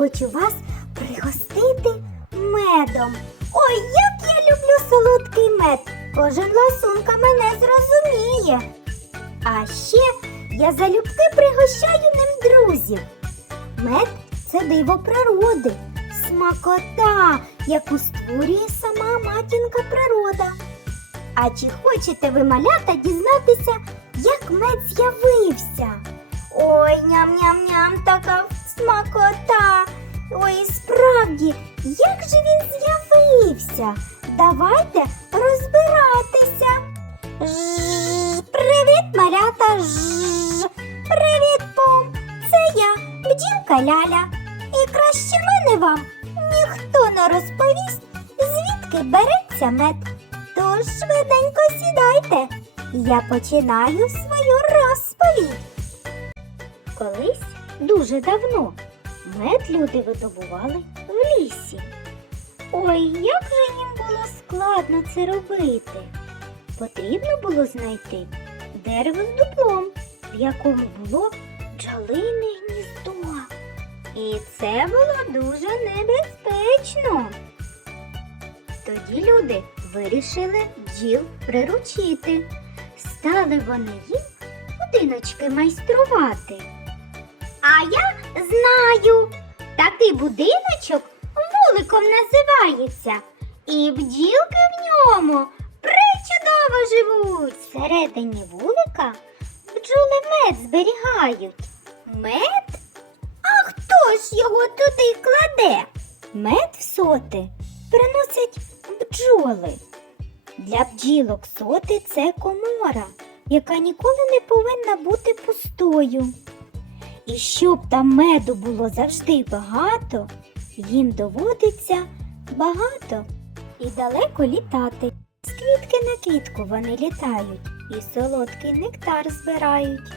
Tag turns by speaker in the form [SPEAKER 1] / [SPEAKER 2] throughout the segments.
[SPEAKER 1] хочу вас пригостити медом. Ой, як я люблю солодкий мед. Кожен ласунка мене зрозуміє. А ще я залюбки пригощаю ним друзів. Мед це диво природи, смакота, яку створює сама матінка природа. А чи хочете ви малята дізнатися, як мед з'явився? Ой, ням-ням-ням, така смакота. Ой, справді, як же він з'явився? Давайте розбиратися. Жжж, привіт, малята. Жжж, привіт, пум. Це я, бджілка Ляля. І краще мене вам ніхто не розповість, звідки береться мед. Тож швиденько сідайте. Я починаю свою розповідь. Колись дуже давно мед люди видобували в лісі. Ой, як же їм було складно це робити. Потрібно було знайти дерево з дуплом, в якому було бджолине гніздо. І це було дуже небезпечно. Тоді люди вирішили бджіл приручити. Стали вони їм будиночки майструвати. А я знаю, такий будиночок вуликом називається, і бджілки в ньому причудово живуть. Всередині вулика бджоли мед зберігають. Мед? А хто ж його туди кладе? Мед в соти приносять бджоли. Для бджілок соти це комора, яка ніколи не повинна бути пустою. І щоб там меду було завжди багато, їм доводиться багато і далеко літати. З квітки на квітку вони літають і солодкий нектар збирають.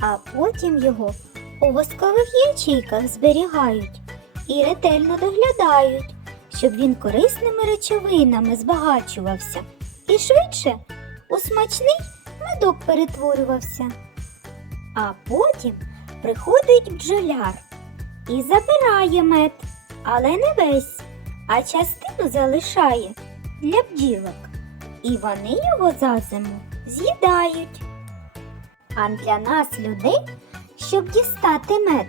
[SPEAKER 1] А потім його у воскових ячейках зберігають і ретельно доглядають, щоб він корисними речовинами збагачувався і швидше у смачний медок перетворювався. А потім приходить бджоляр і забирає мед, але не весь, а частину залишає для бджілок. І вони його за зиму з'їдають. А для нас, людей, щоб дістати мед,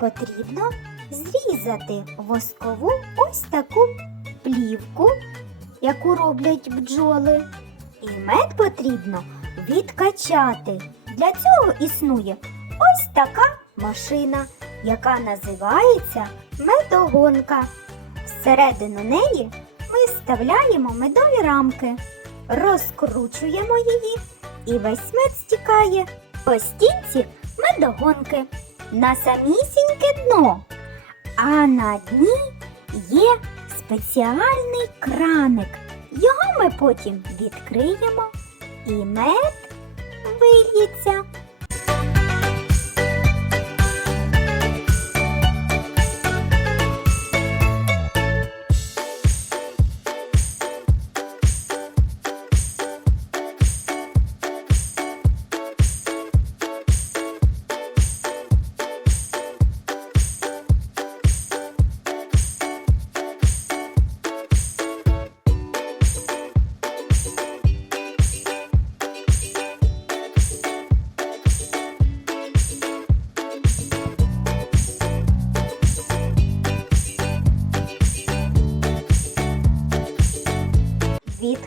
[SPEAKER 1] потрібно зрізати воскову ось таку плівку, яку роблять бджоли. І мед потрібно відкачати. Для цього існує ось така машина, яка називається медогонка. Всередину неї ми вставляємо медові рамки, розкручуємо її і весь мед стікає по стінці медогонки на самісіньке дно. А на дні є спеціальний краник. Його ми потім відкриємо і мед вильється.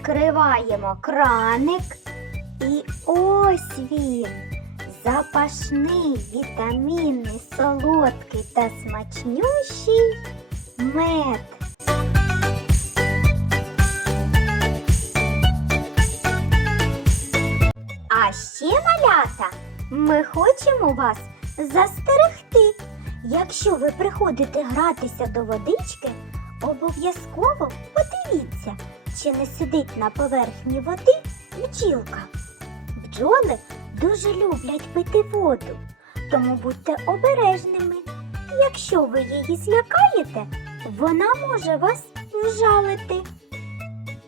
[SPEAKER 1] Відкриваємо краник і ось він. Запашний, вітамінний, солодкий та смачнющий мед. А ще малята, ми хочемо вас застерегти. Якщо ви приходите гратися до водички, обов'язково подивіться, чи не сидить на поверхні води бджілка. Бджоли дуже люблять пити воду, тому будьте обережними. Якщо ви її злякаєте, вона може вас вжалити.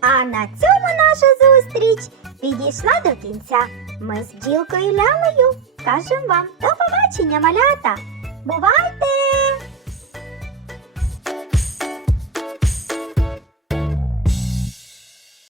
[SPEAKER 1] А на цьому наша зустріч підійшла до кінця. Ми з бджілкою Лялею кажемо вам до побачення, малята! Бувайте!